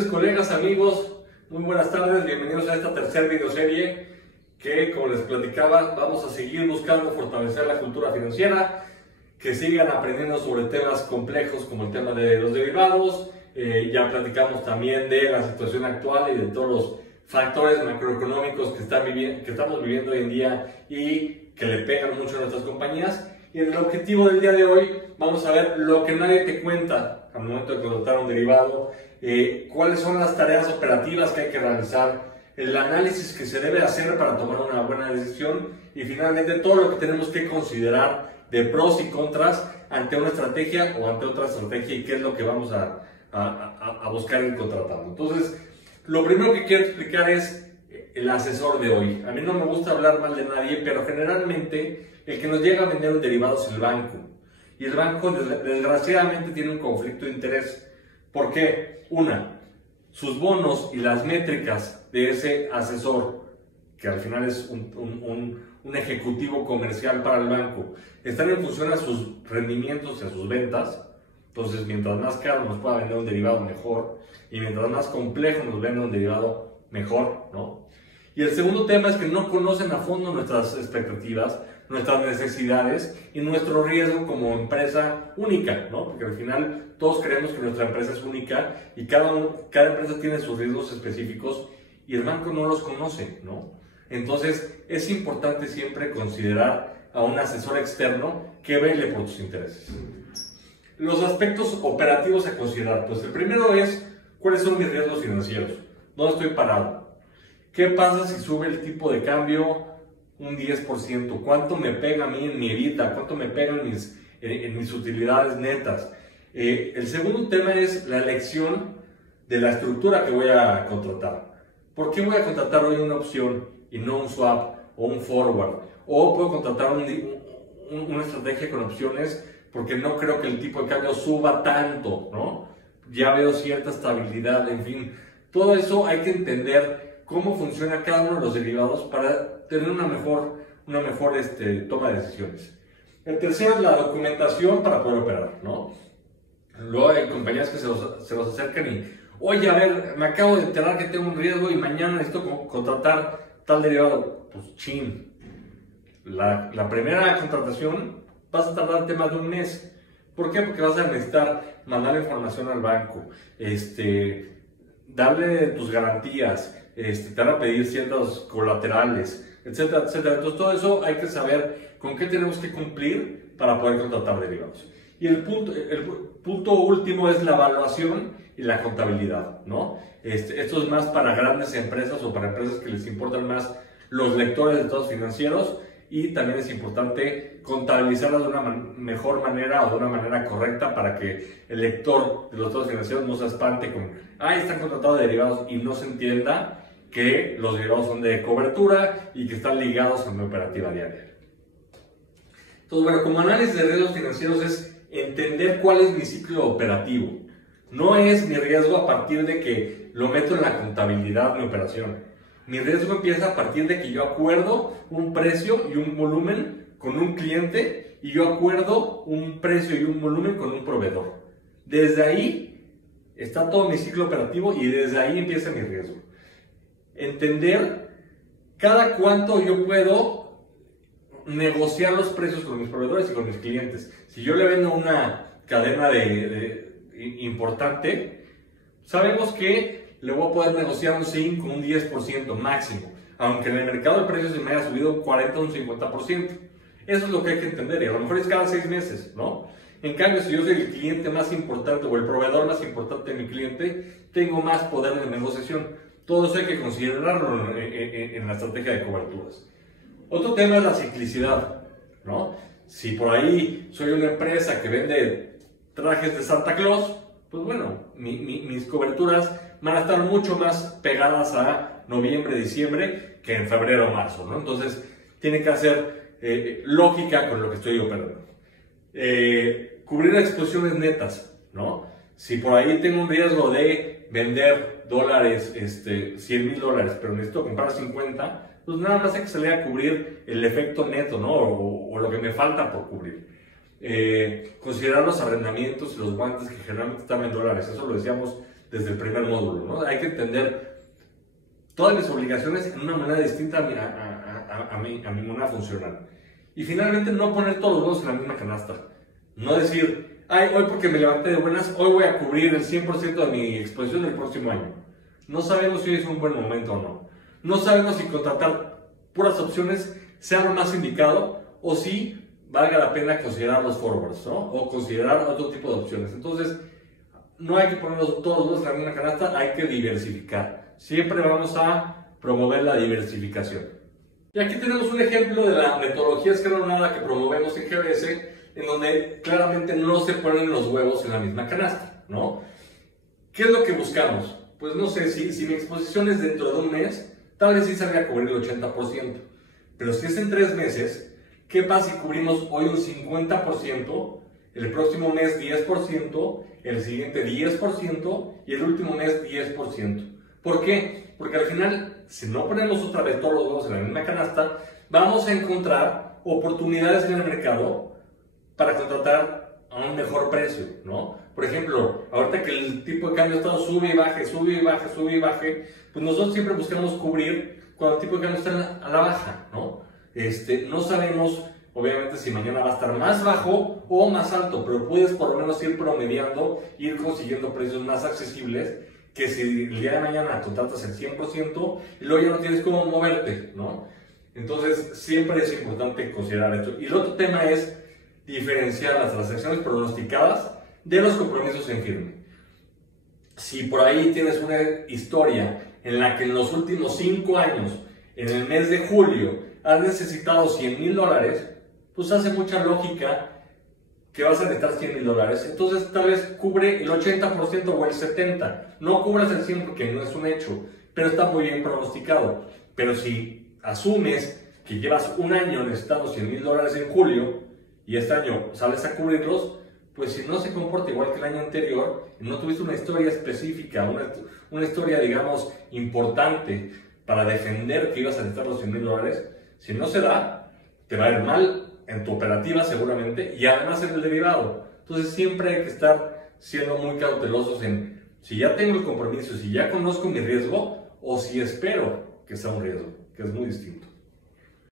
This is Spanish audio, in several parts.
clientes, colegas, amigos, muy buenas tardes, bienvenidos a esta tercera videoserie que, como les platicaba, vamos a seguir buscando fortalecer la cultura financiera, que sigan aprendiendo sobre temas complejos como el tema de los derivados. Ya platicamos también de la situación actual y de todos los factores macroeconómicos que estamos viviendo hoy en día y que le pegan mucho a nuestras compañías. Y en el objetivo del día de hoy vamos a ver lo que nadie te cuenta al momento de contratar un derivado, cuáles son las tareas operativas que hay que realizar, el análisis que se debe hacer para tomar una buena decisión y finalmente todo lo que tenemos que considerar de pros y contras ante una estrategia o ante otra estrategia y qué es lo que vamos a buscar ir contratando. Entonces, lo primero que quiero explicar es el asesor de hoy. A mí no me gusta hablar mal de nadie, pero generalmente el que nos llega a vender un derivado es el banco. Y el banco desgraciadamente tiene un conflicto de interés. ¿Por qué? Sus bonos y las métricas de ese asesor, que al final es un ejecutivo comercial para el banco, están en función a sus rendimientos y a sus ventas. Entonces, mientras más caro nos pueda vender un derivado, mejor. Y mientras más complejo nos venda un derivado, mejor, ¿no? Y el segundo tema es que no conocen a fondo nuestras expectativas, nuestras necesidades y nuestro riesgo como empresa única, ¿no? Porque al final todos creemos que nuestra empresa es única y cada empresa tiene sus riesgos específicos y el banco no los conoce, ¿no? Entonces es importante siempre considerar a un asesor externo que vele por tus intereses. Los aspectos operativos a considerar, pues el primero es cuáles son mis riesgos financieros, dónde estoy parado, qué pasa si sube el tipo de cambio un 10%, cuánto me pega a mí en mi EBITDA, cuánto me pega en mis utilidades netas. El segundo tema es la elección de la estructura que voy a contratar. ¿Por qué voy a contratar hoy una opción y no un swap o un forward? O puedo contratar una estrategia con opciones porque no creo que el tipo de cambio suba tanto, ¿no? Ya veo cierta estabilidad, en fin. Todo eso hay que entender cómo funciona cada uno de los derivados para tener una mejor toma de decisiones. El tercero es la documentación para poder operar, ¿no? Luego hay compañías que se los acercan y, oye, a ver, me acabo de enterar que tengo un riesgo y mañana necesito contratar tal derivado. Pues chin. La primera contratación vas a tardarte más de un mes. ¿Por qué? Porque vas a necesitar mandar información al banco, darle tus garantías, te van a pedir ciertos colaterales, etcétera, etcétera. Entonces todo eso hay que saber con qué tenemos que cumplir para poder contratar derivados. Y el punto último es la evaluación y la contabilidad, ¿no? Esto es más para grandes empresas o para empresas que les importan más los lectores de estados financieros. Y también es importante contabilizarlas de una mejor manera o de una manera correcta para que el lector de los estados financieros no se espante con están contratados derivados y no se entienda que los derivados son de cobertura y que están ligados a mi operativa diaria. Entonces, bueno, como análisis de riesgos financieros es entender cuál es mi ciclo operativo. No es mi riesgo a partir de que lo meto en la contabilidad de mi operación. Mi riesgo empieza a partir de que yo acuerdo un precio y un volumen con un cliente y yo acuerdo un precio y un volumen con un proveedor. Desde ahí está todo mi ciclo operativo y desde ahí empieza mi riesgo. Entender cada cuánto yo puedo negociar los precios con mis proveedores y con mis clientes. Si yo le vendo una cadena importante, sabemos que le voy a poder negociar un 5, un 10% máximo, aunque en el mercado de precios se me haya subido un 40 o un 50%. Eso es lo que hay que entender y a lo mejor es cada 6 meses, ¿no? En cambio, si yo soy el cliente más importante o el proveedor más importante de mi cliente, tengo más poder de negociación. Todo eso hay que considerarlo en la estrategia de coberturas. Otro tema es la ciclicidad, ¿no? Si por ahí soy una empresa que vende trajes de Santa Claus, pues bueno, mis coberturas van a estar mucho más pegadas a noviembre, diciembre que en febrero o marzo, ¿no? Entonces, tiene que hacer lógica con lo que estoy operando. Cubrir exposiciones netas, ¿no? Si por ahí tengo un riesgo de vender dólares, $100,000, pero necesito comprar 50, pues nada más hay que salir a cubrir el efecto neto, ¿no? O lo que me falta por cubrir. Considerar los arrendamientos y los guantes que generalmente están en dólares. Eso lo decíamos desde el primer módulo, ¿no? Hay que entender todas mis obligaciones en una manera distinta a mi manera funcional. Y finalmente, no poner todos los huevos en la misma canasta. No decir, ay, hoy porque me levanté de buenas, hoy voy a cubrir el 100% de mi exposición del próximo año. No sabemos si hoy es un buen momento o no. No sabemos si contratar puras opciones sea lo más indicado o si valga la pena considerar los forwards, ¿no? O considerar otro tipo de opciones. Entonces, no hay que poner todos los huevos en la misma canasta, hay que diversificar. Siempre vamos a promover la diversificación. Y aquí tenemos un ejemplo de la metodología escalonada que promovemos en GBS, en donde claramente no se ponen los huevos en la misma canasta, ¿no? ¿Qué es lo que buscamos? Pues no sé, si mi exposición es dentro de un mes, tal vez sí salga a cubrir el 80%. Pero si es en 3 meses, ¿qué pasa si cubrimos hoy un 50%, el próximo mes 10%, el siguiente 10% y el último mes 10%? ¿Por qué? Porque al final, si no ponemos otra vez todos los huevos en la misma canasta, vamos a encontrar oportunidades en el mercado para contratar a un mejor precio, ¿no? Por ejemplo, ahorita que el tipo de cambio está sube y baje, sube y baje, sube y baje, pues nosotros siempre buscamos cubrir cuando el tipo de cambio está a la baja, ¿no? No sabemos, obviamente, si mañana va a estar más bajo o más alto, pero puedes por lo menos ir promediando, ir consiguiendo precios más accesibles que si el día de mañana contratas el 100% y luego ya no tienes cómo moverte, ¿no? Entonces, siempre es importante considerar esto. Y el otro tema es diferenciar las transacciones pronosticadas de los compromisos en firme. Si por ahí tienes una historia en la que en los últimos 5 años, en el mes de julio, has necesitado $100,000, pues hace mucha lógica que vas a necesitar $100,000. Entonces tal vez cubre el 80% o el 70%. No cubras el 100% porque no es un hecho, pero está muy bien pronosticado. Pero si asumes que llevas un año necesitando $100,000 en julio y este año sales a cubrirlos, pues si no se comporta igual que el año anterior y no tuviste una historia específica, una historia, digamos, importante para defender que ibas a necesitar los $100,000, si no se da, te va a ir mal en tu operativa seguramente y además en el derivado. Entonces siempre hay que estar siendo muy cautelosos en si ya tengo el compromiso, si ya conozco mi riesgo o si espero que sea un riesgo, que es muy distinto.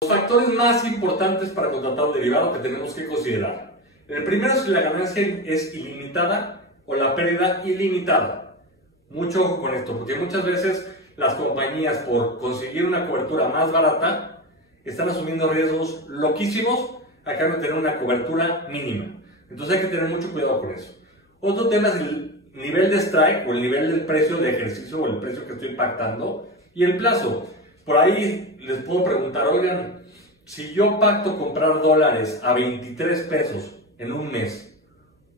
Los factores más importantes para contratar un derivado que tenemos que considerar. El primero es si la ganancia es ilimitada o la pérdida ilimitada. Mucho ojo con esto, porque muchas veces las compañías, por conseguir una cobertura más barata, están asumiendo riesgos loquísimos a cambio de tener una cobertura mínima. Entonces hay que tener mucho cuidado con eso. Otro tema es el nivel de strike o el nivel del precio de ejercicio o el precio que estoy pactando y el plazo. Por ahí les puedo preguntar, oigan, si yo pacto comprar dólares a 23 pesos en un mes,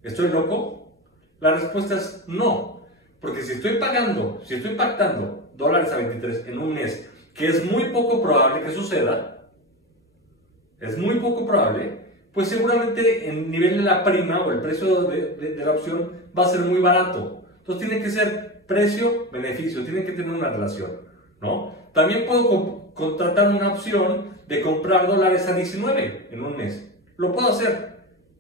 ¿estoy loco? La respuesta es no, porque si estoy pactando dólares a 23 en un mes, que es muy poco probable que suceda, pues seguramente el nivel de la prima o el precio de la opción va a ser muy barato. Entonces tiene que ser precio-beneficio, tiene que tener una relación, ¿no? También puedo contratar una opción de comprar dólares a 19 en un mes. Lo puedo hacer.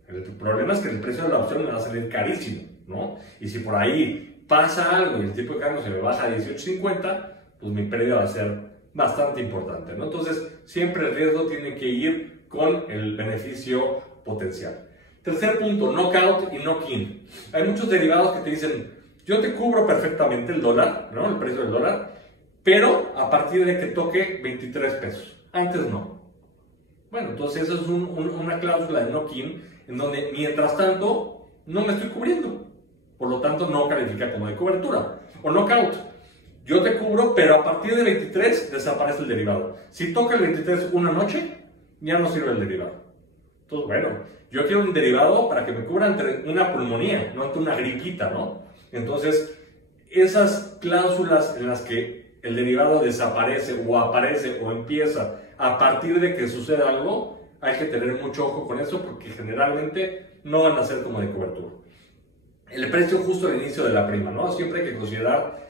El problema es que el precio de la opción me va a salir carísimo, ¿no? Y si por ahí pasa algo y el tipo de cambio se me baja a 18.50, pues mi pérdida va a ser bastante importante, ¿no? Entonces, siempre el riesgo tiene que ir con el beneficio potencial. Tercer punto, knockout y knock-in. Hay muchos derivados que te dicen, yo te cubro perfectamente el dólar, ¿no? El precio del dólar, pero a partir de que toque 23 pesos. Antes no. Bueno, entonces eso es una cláusula de knock-in en donde, mientras tanto, no me estoy cubriendo. Por lo tanto, no califica como de cobertura. O knockout. Yo te cubro, pero a partir de 23 desaparece el derivado. Si toca el 23 una noche, ya no sirve el derivado. Entonces, bueno, yo quiero un derivado para que me cubra ante una pulmonía, no ante una gripita, ¿no? Entonces, esas cláusulas en las que el derivado desaparece o aparece o empieza a partir de que suceda algo, hay que tener mucho ojo con eso porque generalmente no van a ser como de cobertura. El precio justo al inicio de la prima, ¿no? Siempre hay que considerar,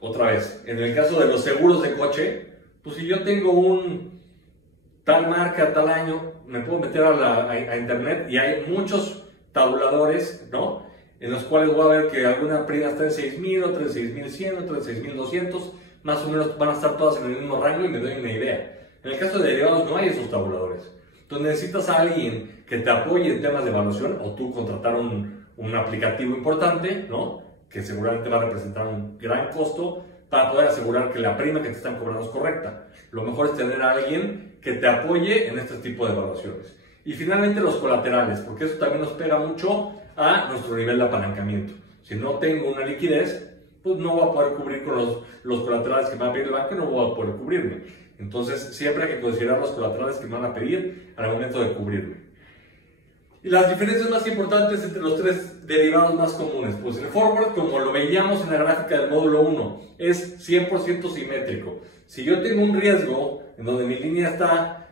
otra vez, en el caso de los seguros de coche, pues si yo tengo un tal marca, tal año, me puedo meter a internet y hay muchos tabuladores, ¿no? en los cuales voy a ver que alguna prima está en 6,000, otra en 6,100, otra en 6,200, más o menos van a estar todas en el mismo rango y me doy una idea. En el caso de derivados no hay esos tabuladores. Entonces necesitas a alguien que te apoye en temas de evaluación o tú contratar un aplicativo importante, ¿no? Que seguramente va a representar un gran costo para poder asegurar que la prima que te están cobrando es correcta. Lo mejor es tener a alguien que te apoye en este tipo de evaluaciones. Y finalmente los colaterales, porque eso también nos pega mucho a nuestro nivel de apalancamiento. Si no tengo una liquidez, pues no voy a poder cubrir con los colaterales que me va a pedir el banco y no voy a poder cubrirme. Entonces siempre hay que considerar los colaterales que me van a pedir al momento de cubrirme. Y las diferencias más importantes entre los tres derivados más comunes, pues el forward, como lo veíamos en la gráfica del módulo 1, es 100% simétrico. Si yo tengo un riesgo en donde mi línea está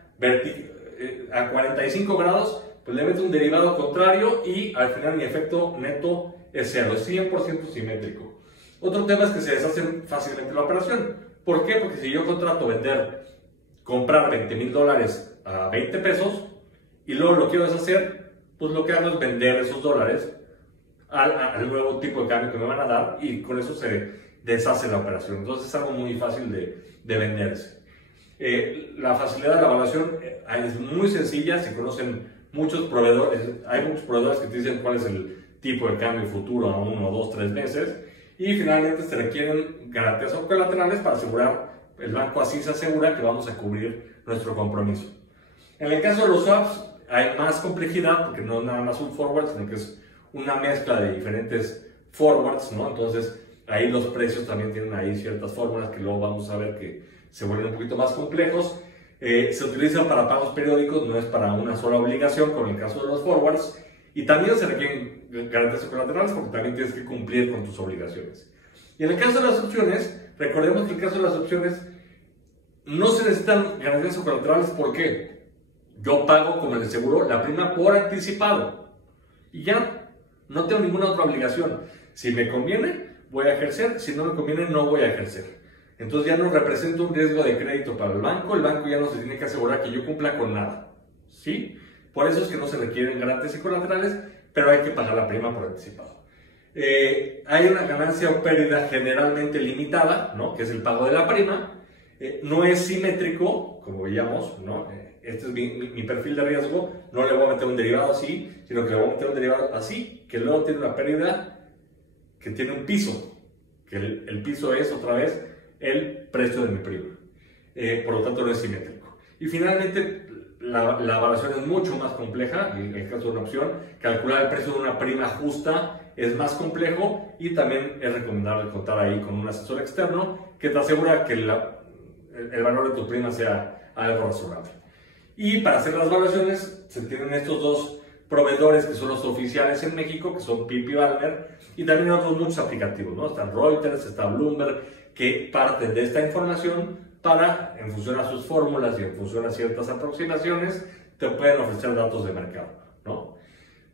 a 45 grados, pues le meto un derivado contrario y al final mi efecto neto es cero, es 100% simétrico. Otro tema es que se deshace fácilmente la operación. ¿Por qué? Porque si yo contrato comprar $20,000 a 20 pesos y luego lo quiero deshacer, pues lo que hago es vender esos dólares al nuevo tipo de cambio que me van a dar y con eso se deshace la operación. Entonces es algo muy fácil de venderse. La facilidad de la evaluación es muy sencilla, se conocen muchos proveedores, hay muchos proveedores que te dicen cuál es el tipo de cambio futuro a 1, 2, 3 meses y finalmente se requieren garantías o colaterales para asegurar, el banco así se asegura que vamos a cubrir nuestro compromiso. En el caso de los swaps hay más complejidad porque no es nada más un forward, sino que es una mezcla de diferentes forwards, ¿no? Entonces ahí los precios también tienen ahí ciertas fórmulas que luego vamos a ver que se vuelven un poquito más complejos. Se utilizan para pagos periódicos, no es para una sola obligación, como en el caso de los forwards. Y también se requieren garantías colaterales porque también tienes que cumplir con tus obligaciones. Y en el caso de las opciones, recordemos que en el caso de las opciones no se necesitan garantías colaterales. ¿Por qué? Yo pago con el seguro la prima por anticipado. Y ya, no tengo ninguna otra obligación. Si me conviene, voy a ejercer. Si no me conviene, no voy a ejercer. Entonces ya no representa un riesgo de crédito para el banco ya no se tiene que asegurar que yo cumpla con nada, ¿sí? Por eso es que no se requieren garantías y colaterales, pero hay que pagar la prima por anticipado. Hay una ganancia o pérdida generalmente limitada, ¿no? Que es el pago de la prima. No es simétrico, como veíamos, ¿no? Este es mi perfil de riesgo, no le voy a meter un derivado así, sino que le voy a meter un derivado así, que luego tiene una pérdida que tiene un piso, que el piso es otra vez el precio de mi prima, por lo tanto no es simétrico. Y finalmente la evaluación es mucho más compleja. En el caso de una opción, calcular el precio de una prima justa es más complejo y también es recomendable contar ahí con un asesor externo que te asegura que el valor de tu prima sea algo razonable. Y para hacer las evaluaciones se tienen estos dos proveedores que son los oficiales en México, que son Pip y Valmer, y también otros muchos aplicativos, ¿no? Está Reuters, está Bloomberg, que parten de esta información para, en función a sus fórmulas y en función a ciertas aproximaciones, te pueden ofrecer datos de mercado, ¿no?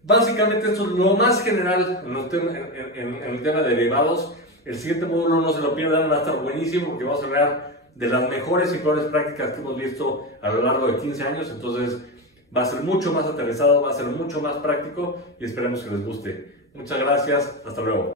Básicamente esto es lo más general en el tema de derivados. El siguiente módulo no se lo pierdan, va a estar buenísimo porque vamos a hablar de las mejores y peores prácticas que hemos visto a lo largo de 15 años, entonces va a ser mucho más aterrizado, va a ser mucho más práctico y esperemos que les guste. Muchas gracias, hasta luego.